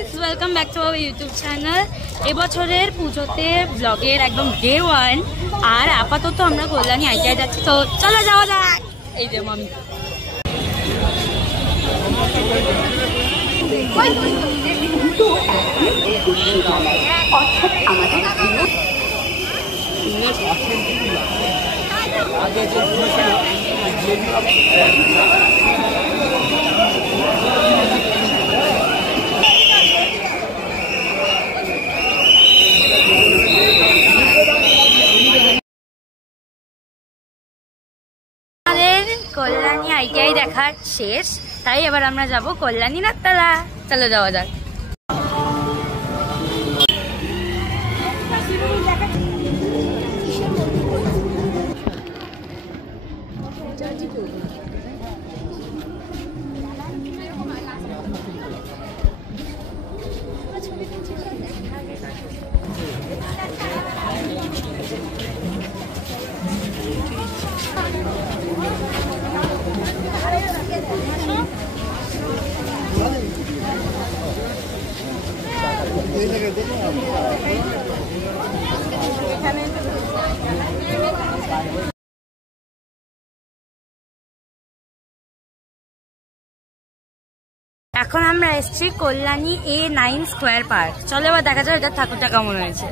Guys, welcome back to our YouTube channel. এবছরের পুজোতে ব্লগের একদম ডে 1 আর আপাতত আমরা কল্যাণী আইটিআই যাচ্ছি, তো চলে যাওয়া যাক। এই যে মামি কল্যাণী আইটিআই দেখা শেষ, তাই এবার আমরা যাব কল্যাণী নাট্যতলা। চলো যাওয়া যাক। এখন আমরা এসেছি কল্যাণী A9 স্কোয়ার পার্ক। চলো এবার দেখা যাক এটা ঠাকুরটা কেমন হয়েছে।